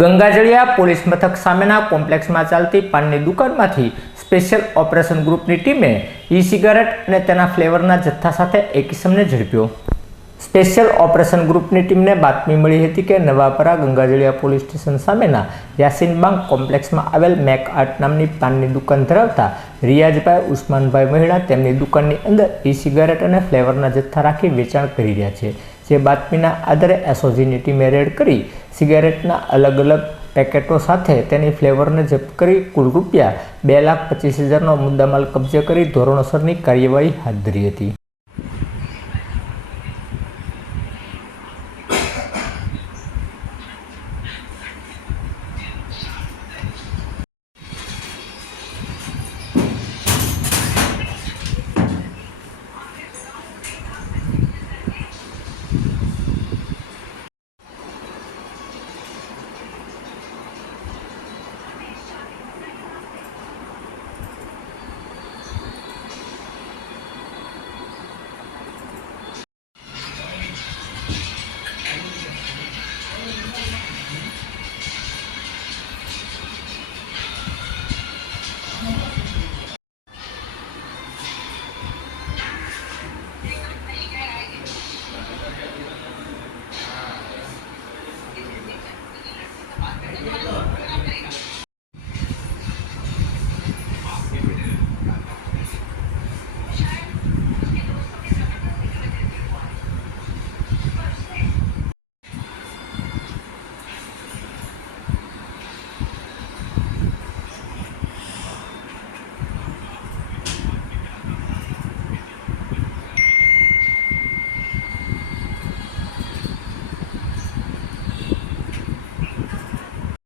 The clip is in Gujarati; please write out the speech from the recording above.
ગંગાજળિયા પોલીસ મથક સામેના કોમ્પ્લેક્સમાં ચાલતી પાનની દુકાનમાંથી સ્પેશિયલ ઓપરેશન ગ્રુપની ટીમે ઈ સિગારેટ અને તેના ફ્લેવરના જથ્થા સાથે એક કિસમને ઝડપ્યો. સ્પેશિયલ ઓપરેશન ગ્રુપની ટીમને બાતમી મળી હતી કે નવાપરા ગંગાજળિયા પોલીસ સ્ટેશન સામેના યાસીનબાગ કોમ્પ્લેક્સમાં આવેલ મેક આર્ટ નામની પાનની દુકાન ધરાવતા રિયાજભાઈ ઉસ્માનભાઈ મહિડા તેમની દુકાનની અંદર ઈ સિગારેટ અને ફ્લેવરના જથ્થા રાખી વેચાણ કરી રહ્યા છે. જે બાતમીના આધારે એસઓજીની ટીમે રેડ કરી સિગારેટના અલગ અલગ પેકેટો સાથે તેની ફ્લેવરને જપ્ત કરી કુલ રૂપિયા બે લાખ પચીસ હજારનો મુદ્દામાલ કબજે કરી ધોરણસરની કાર્યવાહી હાથ ધરી હતી. Yeah.